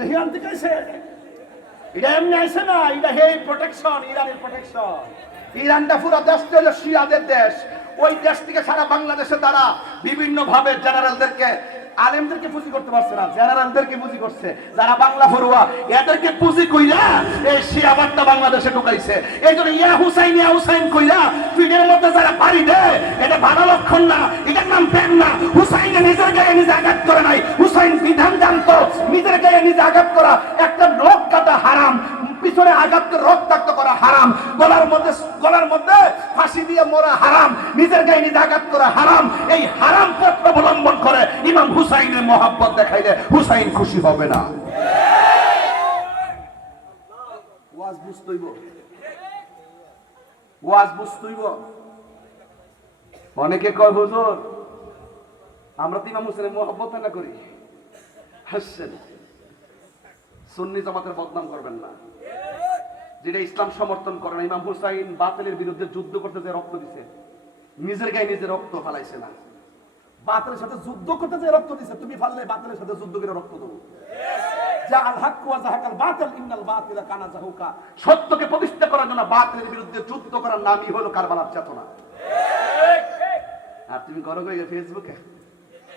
এটা হিরান থেকে আইছে এটা এমনি আইছে না, এটা হে প্রোটেকশন ইরানের প্রোটেকশন ইরানটা পুরো দেশটা হলো শিয়াদের দেশ। ওই দেশ থেকে সারা বাংলাদেশে তারা বিভিন্ন ভাবে জেনারেলদেরকে আলেমদেরকে পুঁজি করতে পারছে না, জেনারেলদেরকে পুঁজি করছে, যারা বাংলা ফরুয়া, এদেরকে পুঁজি কইরা এই শিয়াবাদটা বাংলাদেশে ঢুকাইছে। এই জন্য ইয়া হুসাইন ইয়া হুসাইন কইরা ফিডের মধ্যে যারা পারি দেয় এটা ভালো লক্ষণ না, এটার নাম প্রেম না। হুসাইনে নিজের গায়ে নিজে আঘাত করে নাই। হুসাইন বিধান জানতো, নিজের গায়ে নিজে আঘাত করা, একটা পিছনে আঘাত রক্তাক্ত করা হারাম। গলার মধ্যে গলার মধ্যে ফাঁসি দিয়ে মরা হারাম। নিজের গায়ে নিজে আঘাত করা হারাম। এই হারাম পথ অবলম্বন করে ইমাম হুসাইনের মহাব্বত দেখাইলে হুসাইন খুশি হবে না। অনেকে কয়, হুজুর, আমরা তো হুসেনের মহব্বত না করি। হাসছেন। সুন্নি জামাতের বদনাম করবেন না। যেটা ইসলাম সমর্থন করে না, ইমাম হুসাইন বাতিলের বিরুদ্ধে যুদ্ধ করতে যে রক্ত দিছে, নিজের গায়ে নিজে রক্ত ফালাইছে না। বাতিলের সাথে যুদ্ধ করতে যে রক্ত দিছে, তুমি ফাললে বাতিলের সাথে যুদ্ধ করে রক্ত দেবো। সত্যকে প্রতিষ্ঠা করার জন্য বিরুদ্ধে যুদ্ধ করার নামই হলো চেতনা। আর তুমি করো গো ফেসবুকে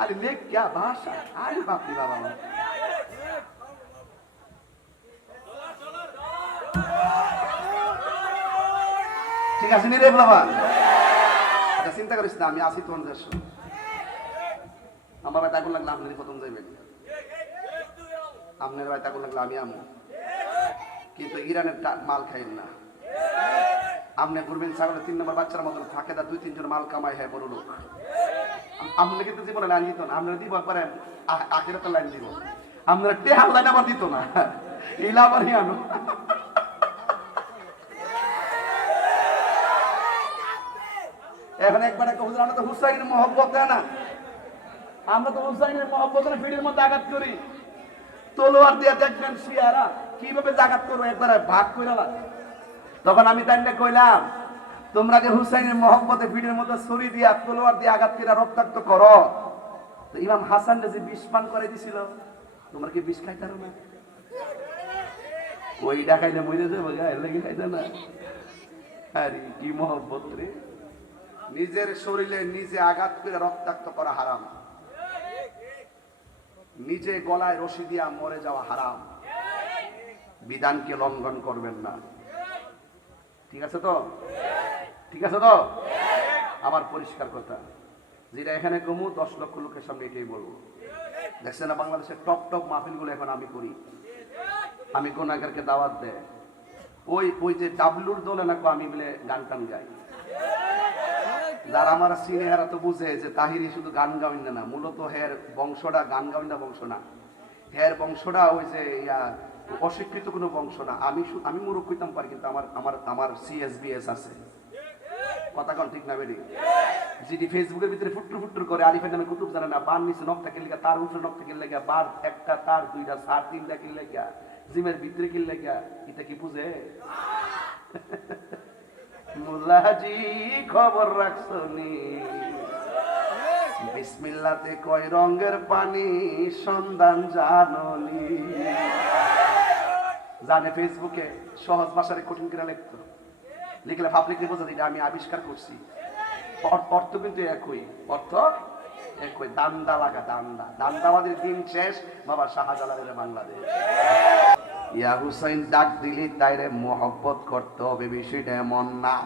আরে লেখ ভাষা আরে বাপরে বাবা। ঠিক আছে নি রে বাবা এটা চিন্তা করিস না, আমি আসি তোমার দেশ। আমার ভাই তাকুন লাগলে আপনারই প্রথম যাইবেন। আপনার ভাই তাকুন লাগলে আমি আমু। কিন্তু ইরানের মাল খাইন না। আপনি করবেন ছাগলের তিন নম্বর বাচ্চার মতন থাকে দা দুই, তিনজন মাল কামাই হয়, বড় লোক। আপনি কিন্তু জীবনে লাইন দিত না, আপনারা দিব, একবারে আখেরাতে লাইন দিব। আপনারা টেহার লাইন আবার দিত না। ইলা আবার আনো। এখন একবার একটা হুজুর, আমরা তো হুসাইনের মহব্বত দেয় না? আমরা তো হুসাইনের মহব্বত না ভিড়ের মধ্যে আঘাত করি। তলোয়ার দিয়ে দেখবেন শিয়ারা কীভাবে জাগাত করব, একবার ভাগ করে তখন আমি তাই কইলাম, তোমরা যে হুসাইনের মহব্বতে ভিড়ের মধ্যে ছুরি দিয়া, তলোয়ার দিয়ে আঘাত করে রক্তাক্ত করো। তো ইমাম হাসান যে বিষ পান করে দিছিল, তোমরা কি বিষ খাইতে না? ওই ডাকাইলে মরে যাব গা, এর খাইতে না। আরে কি মহব্বত রে। নিজের শরীরে নিজে আঘাত করে রক্তাক্ত করা হারাম। নিজে গলায় রশি দিয়া মরে যাওয়া হারাম। বিধানকে লঙ্ঘন করবেন না। ঠিক আছে তো? ঠিক আছে তো? আমার পরিষ্কার কথা। যেটা এখানে কমু, দশ লক্ষ লোকের সামনে এটাই বলব। দেখছেন না, বাংলাদেশের টপ টপ মাহফিলগুলো এখন আমি করি। আমি কোনাকারকে দাওয়াত দেয়। ওই ওই যে ডাবলুর দলে না আমি বলে গান টান গাই। যারা আমার সিনে হেরা তো বুঝে যে তাহিরি শুধু গান গাওয়েন না, মূলত হের বংশটা গান গাওয়েন না বংশ না। হের বংশটা ওই যে ইয়া অস্বীকৃত কোনো বংশ না। আমি আমি মুরুখ হইতাম পারি, কিন্তু আমার আমার আমার সিএসবিএস আছে। কথা কন ঠিক না বেরি যেটি ফেসবুকের ভিতরে ফুট্টু ফুট্টু করে আলিফের নামে কুতুব জানে না বার নিচে নখ থাকে লেগা তার উপরে নখ থাকে লেগা বার একটা, তার দুইটা, সার তিনটা কিল লেগা জিমের ভিতরে কিল লেগা এটা কি বুঝে? মুল্লাজি খবর রাখছনি। বিসমিল্লাতে কয় রঙের পানি, সন্ধান জাননি। জানে ফেসবুকে সহজ ভাষারে কঠিন করে লিখতো। লিখলে পাবলিকলি বোঝা যায় আমি আবিষ্কার করছি। অর্থ কিন্তু একই। অর্থ একই। দান্দা লাগা দান্দা। দান্দাবাদের দিন শেষ, বাবা শাহজালালের বাংলাদেশ। ইয়া হুসাইন ডাক দিলি, তাইরে মোহব্বত করতে হবে বিষয়টা এমন না।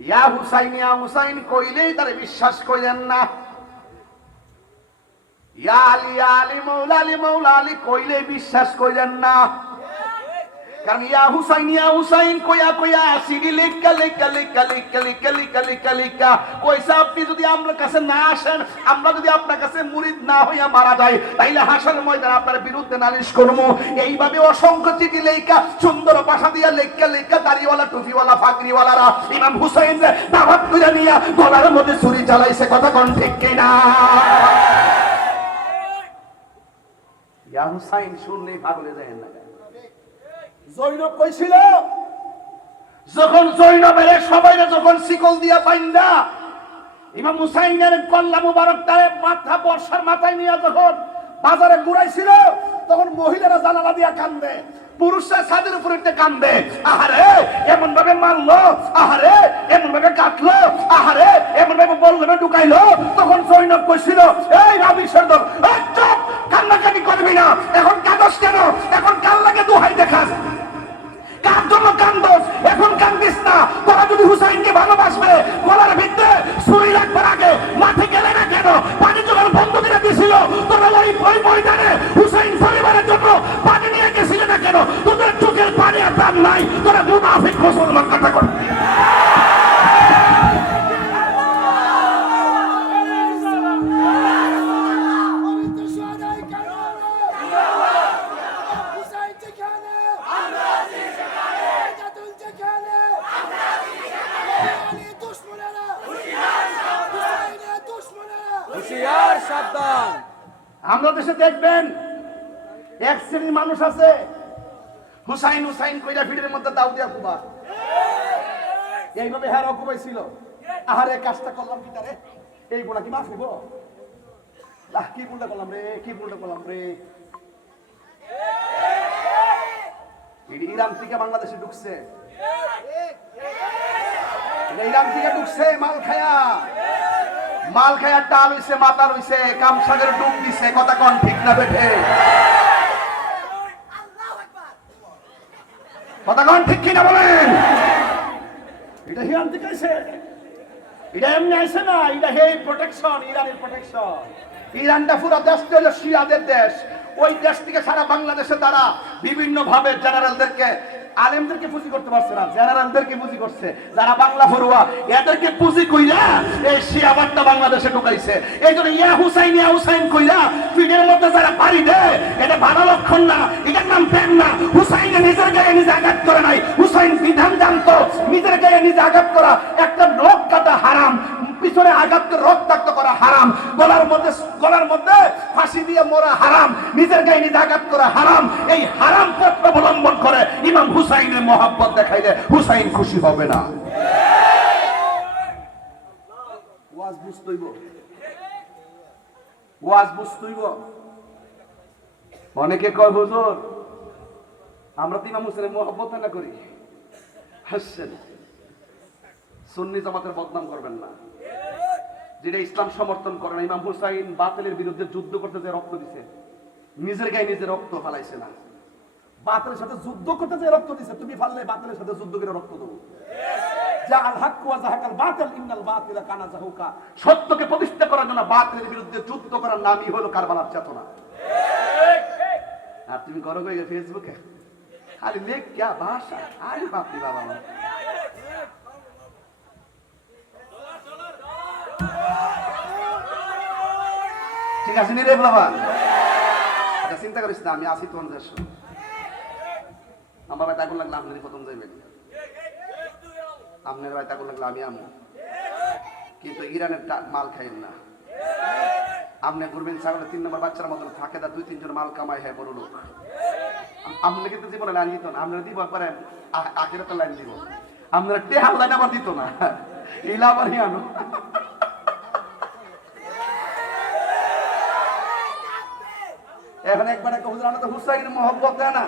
ইয়া হুসাইন ইয়া হুসাইন কইলেই তারে বিশ্বাস কইলেন না। ইয়া আলী আলী, মৌলা আলী মৌলা আলী কইলে বিশ্বাস কইলেন না। কারণ ইয়া হুসাইন ইয়া হুসাইন, কইয়া কইয়া, সিডি লেখা লেখা লেখা লেখা লেখা লেখা লেখা লেখা কইসা আপনি যদি আমার কাছে না আসেন, আমরা যদি আপনার কাছে মুরিদ না হইয়া মারা যাই, তাইলে হাসার ময়দান আপনার বিরুদ্ধে নালিশ করব এইভাবে অসংখ্য চিঠি লেখা সুন্দর ভাষা দিয়া লেখা লেখা দাড়িওয়ালা, টুপিওয়ালা ফাকরিওয়ালারা ইমাম হুসাইন দাওয়াত করে নিয়া গলার মধ্যে ছুরি চালাইছে, কথা কোন ঠিক কিনা? ইয়া হুসাইন শুনলেই পাগলে যায় না। জৈনব কইছিল, যখন জৈনবের সবাই যখন শিকল দিয়া পাইন্দা ইমাম হুসাইনের কল্লা মুবারক তারে মাথা বর্ষার মাথায় নিয়ে যখন বাজারে ঘুরাইছিল, তখন মহিলারা জানালা দিয়া কান্দে, পুরুষরা ছাদের উপর উঠতে কান্দে, আহারে, এমন ভাবে মারলো, আহারে, এমন ভাবে কাটলো, আহারে, এমন ভাবে বললে ঢুকাইলো। তখন সৈনব কইছিল, এই এই চুপ, কান্নাকাটি করবি না, এখন কাঁদস কেন? এখন কাল লাগে দোহাই দেখাস। কার জন্য কান্দোস এখন কান্দিস না। তোরা যদি হুসাইনকে ভালোবাসবে, গলার ভিতরে ছুরি লাগবার আগে মাঠে গেলে না কেন? পানি জোগাড় বন্ধ করে দিছিল। তোরা ওই ওই ময়দানে হুসাইন পরিবারের জন্য পানি নিয়ে গেছিলে না কেন? তোদের চোখের পানি আর দাম নাই। তোরা মুনাফিক মুসলমান, কথা কর। মানুষ আছে? হুসাইন হুসাইন কইরা ভিড়ের মধ্যে দাও দিয়া কুবা। এইভাবে হ্যাঁ রকুবাই ছিল আহারে, কাজটা করলাম কি তারে? এই বোনা কি মাফ হইব কি ভুলটা করলাম রে, কি ভুলটা করলাম রে? ইরান থেকে বাংলাদেশে ঢুকছে। ইরান থেকে ঢুকছে, মাল খায়া। মাল খায়া টাল হইছে, মাতাল হইছে, কামসাগের ডুব দিছে, কথা কন ঠিক না বেঠে। কথা কন ঠিক কিনা বলেন? এটা হিরান থেকে আসে এটা এমনি আসে না, এটা হে প্রোটেকশন ইরানের প্রোটেকশন ইরানটা পুরো দেশটা হলো শিয়াদের দেশ। ওই দেশ থেকে সারা বাংলাদেশে তারা বিভিন্ন ভাবে জেনারেলদেরকে আলেমদেরকে পুঁজি করতে পারছে না, জেনারেলদেরকে পুঁজি করছে, যারা বাংলা ফরুয়া, এদেরকে পুঁজি কইরা এই শিয়াবাদটা বাংলাদেশে ঢুকাইছে। এই জন্য ইয়া হুসাইন ইয়া হুসাইন কইরা পিঠের মধ্যে যারা পাড়ি দেয়, এটা ভালো লক্ষণ না, এটার নাম প্রেম না। হুসাইনে নিজের গায়ে নিজে আঘাত করে নাই। হুসাইন বিধান জানতো নিজের গায়ে নিজে আঘাত করা একটা রোগ কাটা হারাম। পিছনে আঘাত করে রক্তাক্ত করা হারাম। গলার মধ্যে গলার মধ্যে ফাঁসি দিয়ে মরা হারাম। নিজের গায়ে নিজে আঘাত করা হারাম। এই হারাম পথ অবলম্বন করে ইমাম হুসাইনের মহাব্বত দেখাইলে হুসাইন খুশি হবে না। ওয়াজ বুঝতইব। ওয়াজ বুঝতইব। অনেকে কয়, হুজুর, আমরা তো ইমাম হুসেনের মহব্বত না করি। হাসছেন। সুন্নি জামাতের বদনাম করবেন না। যেটা ইসলাম সমর্থন করে না, ইমাম হুসাইন বাতিলের বিরুদ্ধে যুদ্ধ করতে যে রক্ত দিছে, নিজের গায়ে নিজে রক্ত ফালাইছে না। বাতিলের সাথে যুদ্ধ করতে যে রক্ত দিছে, তুমি ফাললে বাতিলের সাথে যুদ্ধ করে রক্ত দেবো। সত্যকে প্রতিষ্ঠা করার জন্য বাতিলের বিরুদ্ধে যুদ্ধ করার নামই হলো কারবালার চেতনা। আর তুমি করো ফেসবুকে খালি লেখ ক্যা ভাষা। আরে বাপরে বাবা। ঠিক আছে রে বাবা। এটা চিন্তা করিস না, আমি আসি তোমার দেশ। আমার ভাই তাকুন লাগলে আপনারই প্রথম যাইবেন আপনার ভাই তাকুন লাগলে আমি আমু। কিন্তু ইরানের মাল খাইন না। আপনি ঘুরবেন ছাগলের তিন নম্বর বাচ্চার মতন থাকে দা দুই তিনজন মাল কামাই হয় বড় লোক। আপনি কিন্তু জীবনে লাইন দিত না। আপনারা দিব পারেন আখেরাতে লাইন দিব। আপনারা টেহার লাইন আবার দিত না। এই আবার আনো। এখন একবার একটা হুজুর আমরা তো হুসাইনের মহব্বত না?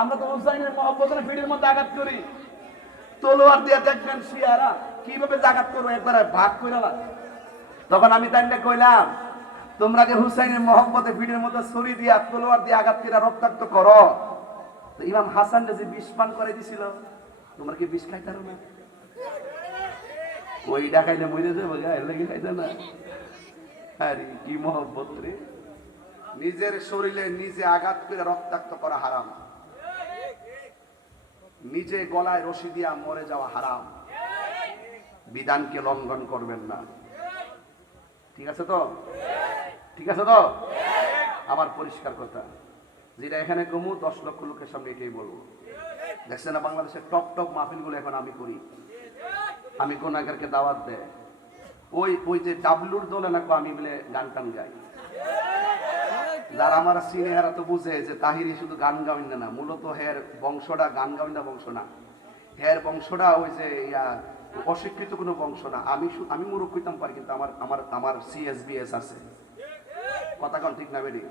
আমরা তো হুসাইনের মহব্বত না পিঠের মধ্যে আঘাত করি। তলোয়ার দিয়ে দেখবেন শিয়ারা কীভাবে জাগাত করব, একবার ভাগ করে তখন আমি তাই কইলাম, তোমরা যে হুসাইনের মহব্বতে ভিড়ের মধ্যে ছুরি দিয়া, তলোয়ার দিয়ে আঘাত করে রক্তাক্ত করো। তো ইমাম হাসান যে বিষ পান করে দিছিল, তোমরা কি বিষ খাইতারো না? ওই ডাকাইলে মরে যাব গা, এর লাগে খাইতে না আরে, কি মহব্বত রে। নিজের শরীরে নিজে আঘাত করে রক্তাক্ত করা হারাম। নিজে গলায় রশি দিয়া মরে যাওয়া হারাম। বিধানকে লঙ্ঘন করবেন না। ঠিক আছে তো? ঠিক আছে তো? আমার পরিষ্কার কথা। যেটা এখানে কমু, দশ লক্ষ লোকের সামনে এটাই বলব। দেখছেন না, বাংলাদেশের টপ টপ মাহফিলগুলো এখন আমি করি। আমি কোন আগেরকে দাওয়াত দেয়। ওই ওই যে ডাবলুর দলে না আমি বলে গান টান গাই। যারা আমার সিনে হেরা তো বুঝে যে তাহিরি শুধু গান গাবিন না, মূলত হের বংশটা গান গাবিন না বংশ না। হের বংশটা ওই যে ইয়া, অশিক্ষিত কোনো বংশ না। আমি আমি মুরুখ কইতাম পারি, কিন্তু আমার আমার আমার সিএসবিএস আছে। কথা কন ঠিক না বেরি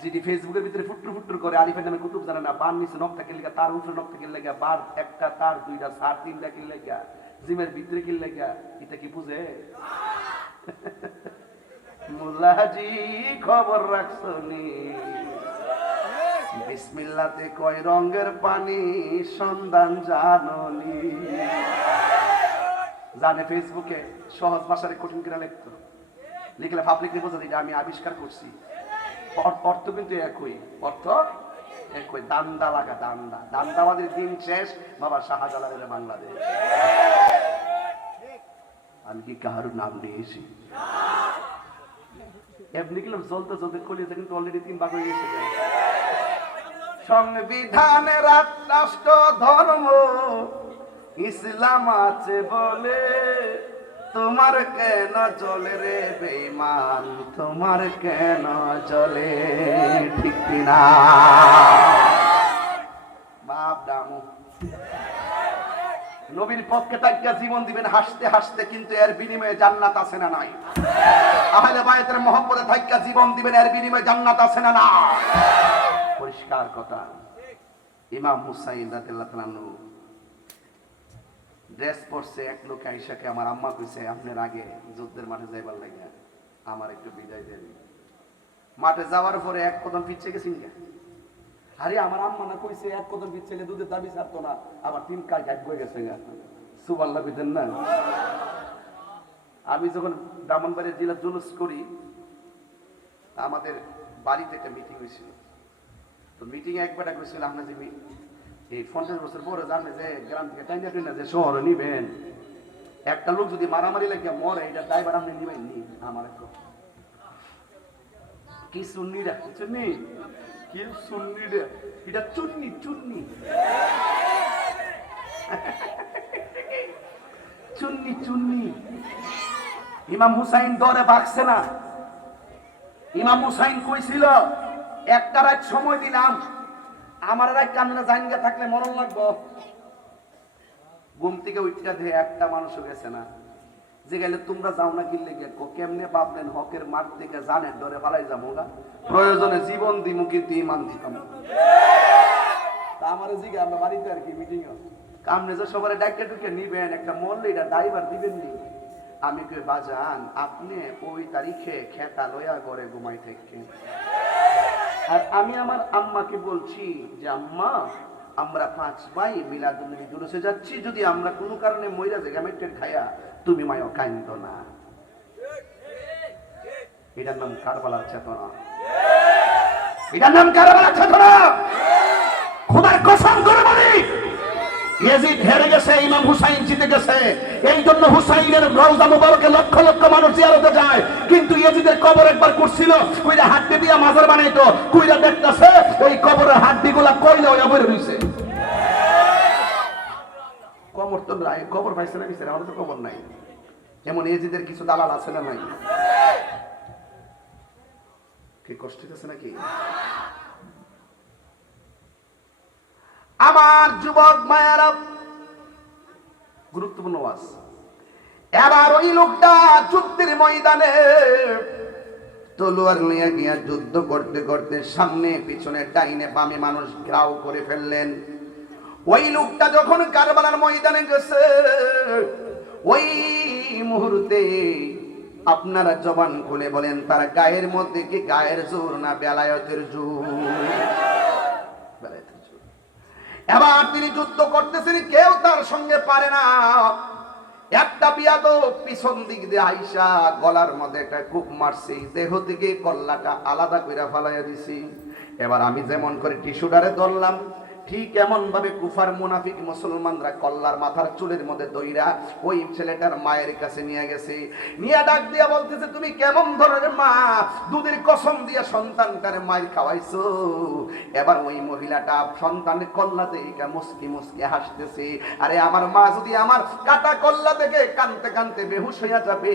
যেটি ফেসবুকের ভিতরে ফুটুর ফুটুর করে আলিফের নামে কুতুব জানে না বার নিচে নখ থাকে লেগা তার উপরে নখ থাকে লেগা বার একটা, তার দুইটা, সার তিনটা কিল লেগা জিমের ভিতরে কিল লেগা এটা কি বুঝে? মুল্লাজি খবর রাখছনি? বিসমিল্লাতে কয় রঙের পানি, সন্ধান জাননি। জানে ফেসবুকে সহজ ভাষারে কঠিন করে লিখতো। লিখলে পাবলিক বোঝা যে আমি আবিষ্কার করছি। অর- অর্থ কিন্তু একই। অর্থ একই। দান্দা লাগা দান্দা। দান্দাবাদের দিন শেষ। বাবা শাহজালালের বাংলাদেশ। আমি কি কাহার নাম নিয়েছি? এমনি গেলাম চলতে চলতে কলিতে কিন্তু অলরেডি তিন ভাগ হয়ে গেছে। সংবিধানে রাষ্ট্র, ধর্ম, ইসলাম আছে বলে তোমার কেন জলে রে বেমান তোমার কেন জলে ঠিক না বাপ দামু নবীর পক্ষে তাকিয়া জীবন দিবেন হাসতে হাসতে, কিন্তু এর বিনিময়ে জান্নাত আছে না নাই। আহলে বায়তের মহব্বতে থাকিয়া জীবন দিবেন, এর বিনিময়ে জান্নাত আছে না না পরিষ্কার কথা। ইমাম হুসাইন রাদিয়াল্লাহু তাআলা ড্রেস পরছে, এক লোক আইসাকে আমার আম্মা কইছে, আপনার আগে যুদ্ধের মাঠে যাইবার লাগিয়া আমার একটু বিদায় দেন। মাঠে যাওয়ার পরে এক কদম পিছিয়ে গেছেন কে আরে আমার আম্মা না কইছে, এক কদম পিছিয়ে দুধের দাবি ছাড়তো না। আবার তিন কাজ এক হয়ে গেছে গা। সুবাল্লাহ কইতেন না। আমি যখন ব্রাহ্মণবাড়ি জেলা জুলুস করি, আমাদের বাড়িতে একটা মিটিং হয়েছিল। তো মিটিং একবার করেছিল আপনার যে এই পঞ্চাশ বছর পরে জানে যে গ্রাম থেকে টাইনা টাইনা যে শহরে নিবেন। একটা লোক যদি মারামারি লাগে মরে, এটা ড্রাইভার আপনি নিবেন নি? আমার একটু, কি সুন্নি রে চুন্নি কি সুন্নি রে। এটা ইমাম হুসাইন দরে বাকছে না। ইমাম হুসাইন কইছিল, একটা রাত সময় দিলাম। আমার রাত কামনা জাইনগা থাকলে মরণ লাগবো। ঘুম থেকে উঠতে দিয়ে একটা মানুষও গেছে না। যে গেলে তোমরা যাও না কিনলে গে কো, কেমনে ভাবলেন হকের মাঠ থেকে জানের ডরে পালাই যাব গা প্রয়োজনে জীবন দিমু কিন্তু ইমান দিতাম। তা আমার জিগে, আমরা বাড়িতে আর কি মিটিং কামনে যে সবার ডাক্তার ঢুকে নিবেন, একটা মরলে এটা ড্রাইভার দিবেন নি। আমি কই, বাজান, আপনি ওই তারিখে খেতা লয়া করে ঘুমাই থেকে আর আমি আমার আম্মাকে বলছি যে, আম্মা, আমরা পাঁচ ভাই মিলাদুল্নবী জুলুসে যাচ্ছি। যদি আমরা কোনো কারণে মইরা জায়গা মেটের খায়া তুমি মায়ও কাইন্দ না। এটার নাম কারবালার চেতনা। এটার নাম কারবালার চেতনা। খোদার কসম করে বলি, ইয়াজিদ হেরে গেছে, ইমাম হুসাইন জিতে গেছে। এই জন্য হুসাইনের রওজা মুবারকে লক্ষ লক্ষ মানুষ জিয়ারতে যায়। কিন্তু ইয়াজিদের কবর একবার করছিল কইরা হাড্ডি দিয়া মাজার বানাইতো, কইরা দেখতাছে, ওই কবরের হাড্ডিগুলা কইলা ওই অবরে রইছে কবর তো নাই। কবর পাইছে না বিচারে আমাদের তো কবর নাই। এমন এজিদের কিছু দালাল আছে না নাই? কি কষ্ট হচ্ছে নাকি? আমার যুবক মায়েরা, গুরুত্বপূর্ণ ওয়াজ। এবার ওই লোকটা যুদ্ধের ময়দানে তলোয়ার নিয়ে গিয়া যুদ্ধ করতে করতে সামনে পিছনে ডাইনে বামে মানুষ ঘেরাও করে ফেললেন। ওই লোকটা যখন কারবালার ময়দানে গেছে, ওই মুহূর্তে আপনারা জবান খুলে বলেন, তার গায়ের মধ্যে কি গায়ের জোর না বেলায়তের জোর? এবার তিনি যুদ্ধ করতেছেন, কেউ তার সঙ্গে পারে না। একটা বিয়াদ পিছন দিক দিয়ে আইসা গলার মধ্যে একটা কূপ মারছি, দেহ থেকে কল্লাটা আলাদা করে ফালাইয়া দিছি। এবার আমি যেমন করে টিস্যুটারে ধরলাম ঠিক এমন ভাবে কুফার মুনাফিক মুসলমানরা কল্লার মাথার চুলের মধ্যে দইরা ওই ছেলেটার মায়ের কাছে নিয়ে গেছে। নিয়ে ডাক দিয়া বলতেছে, তুমি কেমন ধরনের মা? দুধের কসম দিয়া সন্তানটারে মায়ের খাওয়াইছো? এবার ওই মহিলাটা সন্তানের কল্লা থেকে মুসকি মুসকি হাসতেছে। আরে আমার মা, যদি আমার কাটা কল্লা থেকে কানতে কানতে বেহুশ হইয়া যাবে,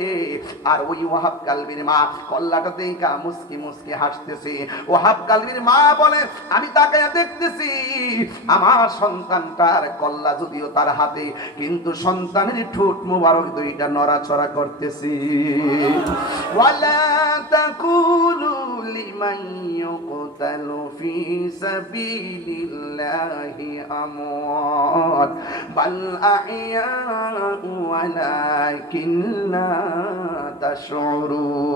আর ওই ওয়াহাব কালবির মা কল্লাটা দেখা মুসকি মুসকি হাসতেছে। ওয়াহাব কালবির মা বলে, আমি তাকে দেখতেছি আমার সন্তানটার কল্লা যদিও তার হাতে, কিন্তু সন্তানের ঠোঁট মোবারক দুইটা নড়াচড়া করতেছি। ওয়ালা তাকুলু لمن يقتل في سبيل الله أموات بل أحياء ولكن لا تشعرون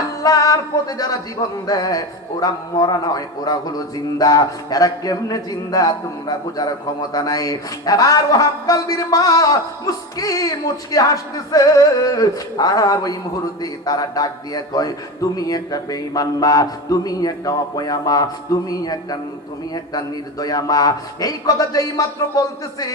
আল্লাহর পথে যারা জীবন দেয় ওরা মরা নয় ওরা হলো জিন্দা এরা কেমনে জিন্দা তোমরা বোঝার ক্ষমতা নাই এবার ওহাব কালবির মা মুস্কি মুচকি হাসতেছে আর ওই মুহূর্তে তারা ডাক দিয়ে কয় তুমি একটা বেঈমান মা তুমি একটা অপয়া মা তুমি একটা তুমি একটা নির্দয়া মা এই কথা যেই মাত্র বলতেছে,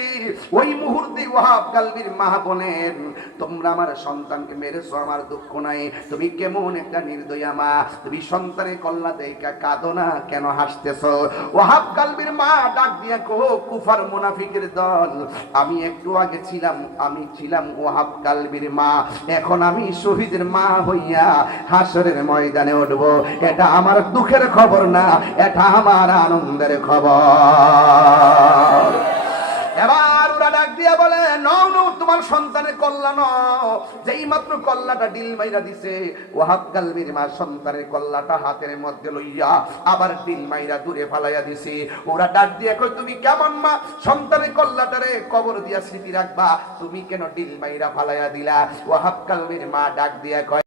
ওই মুহূর্তে ওহাব কালবির মা বলেন, তোমরা আমার সন্তানকে মেরেছো, আমার দুঃখ নাই। তুমি কেমন একটা নির্দয়া মা তুমি সন্তানের কল্লা দেখা কাঁদো না, কেন হাসতেছো? ওহাব কালবির মা ডাক দিয়ে কো, কুফার মুনাফিকের দল, আমি একটু আগে ছিলাম, আমি ছিলাম ওহাব কালবির মা। এখন আমি শহীদের মা হইয়া হাসরের ময়দানে উঠব। এটা আমার দুঃখের খবর না, এটা আমার আনন্দের খবর। এবার ওরা ডাক দিয়া বলে, নও নও, তোমার সন্তানের নও। যেই মাত্র কল্লাটা ডিল মাইরা দিছে ওহাব কালবির মা সন্তানের কল্লাটা হাতের মধ্যে লইয়া আবার ডিল মাইরা দূরে ফালাইয়া দিছে। ওরা ডাক দিয়া কই তুমি কেমন মা? সন্তানের কল্লাটারে কবর দিয়া স্মৃতি রাখবা। তুমি কেন ডিল মাইরা ফালাইয়া দিলা? ওহাব কালবির মা ডাক দিয়া কয়